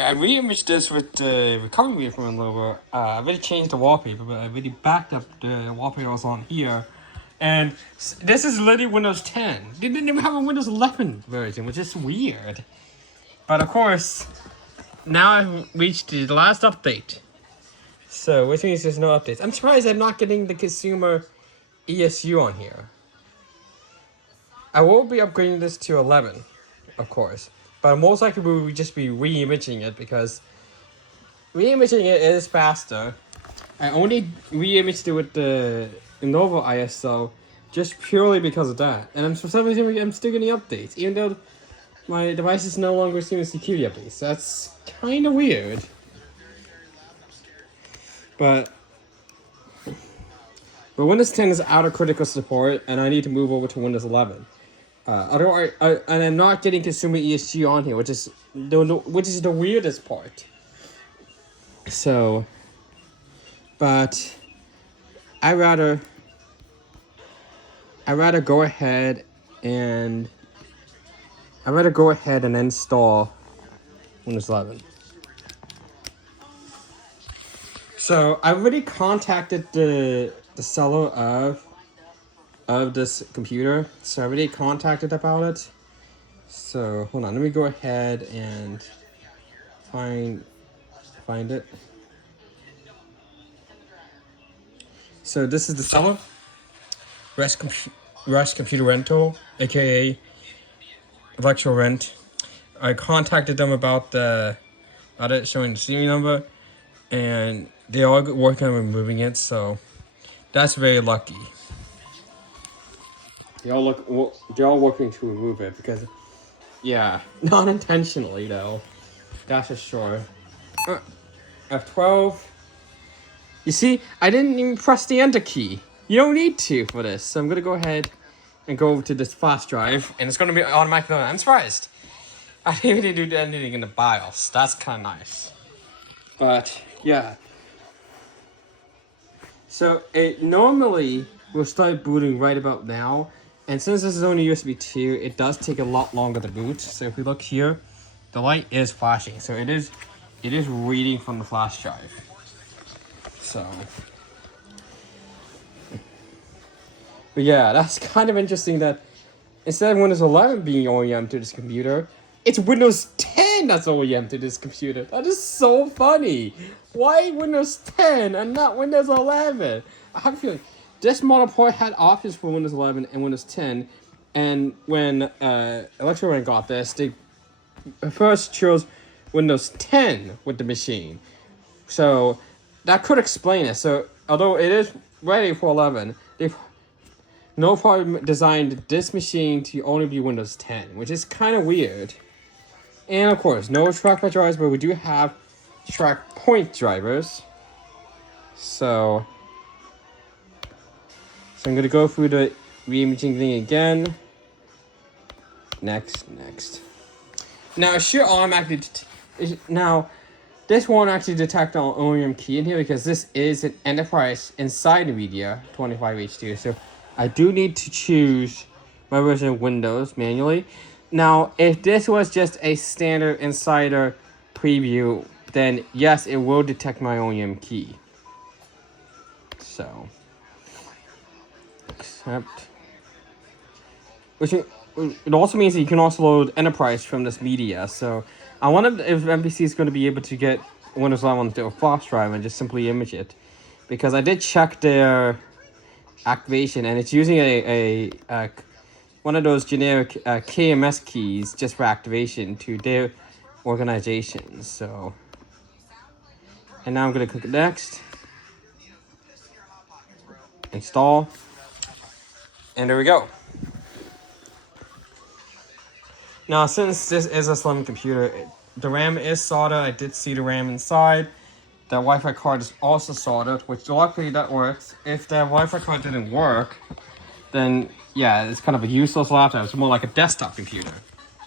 I re-imaged this with the recovery from over. I really changed the wallpaper, but I really backed up the wallpaper was on here. And this is literally Windows 10. They didn't even have a Windows 11 version, which is weird. But of course, now I've reached the last update. So, which means there's no updates. I'm surprised I'm not getting the consumer ESU on here. I will be upgrading this to 11, of course. But most likely we will just be re-imaging it because re-imaging it is faster. I only re-imaged it with the Lenovo ISO just purely because of that. And for some reason I'm still getting updates, even though my device is no longer receiving security updates. That's kind of weird. But Windows 10 is out of critical support, and I need to move over to Windows 11. Otherwise, and I'm not getting consumer ESG on here, which is the weirdest part. So, but I rather go ahead and install Windows 11. So I already contacted the seller of this computer, so I already contacted about it. So hold on, let me go ahead and find it. So this is the seller, Rush Computer Rental, aka Electro Rent. I contacted them about it, showing the serial number, and they are working on removing it. So that's very lucky. They're all working to remove it because, yeah, not intentionally though. That's for sure. F12. You see, I didn't even press the enter key. You don't need to for this. So I'm gonna go ahead and go over to this flash drive, and it's gonna be automatically. I'm surprised. I didn't even do anything in the BIOS. That's kind of nice. But yeah. So it normally will start booting right about now. And since this is only USB 2, it does take a lot longer to boot. So if we look here, the light is flashing. So it is reading from the flash drive. So, but yeah, that's kind of interesting that instead of Windows 11 being OEM to this computer, it's Windows 10 that's OEM to this computer. That is so funny. Why Windows 10 and not Windows 11? I have a feeling this model port had options for Windows 11 and Windows 10, and when Electroman got this, they first chose Windows 10 with the machine. So that could explain it. So although it is ready for 11, they've no problem designed this machine to only be Windows 10, which is kind of weird. And of course, no trackpad drivers, but we do have track point drivers. So I'm going to go through the re-imaging thing again. Next. Now, it should automatically... Now, this won't actually detect our OEM key in here because this is an enterprise inside NVIDIA 25H2. So I do need to choose my version of Windows manually. Now, if this was just a standard insider preview, then yes, it will detect my OEM key. So... accept. Which it also means that you can also load Enterprise from this media. So I wonder if MPC is going to be able to get Windows 11 to a flash drive and just simply image it, because I did check their activation and it's using a one of those generic KMS keys just for activation to their organization. So, and now I'm going to click next, install. And there we go. Now, since this is a slim computer, the RAM is soldered. I did see the RAM inside. The Wi-Fi card is also soldered, which luckily that works. If the Wi-Fi card didn't work, then yeah, it's kind of a useless laptop. It's more like a desktop computer.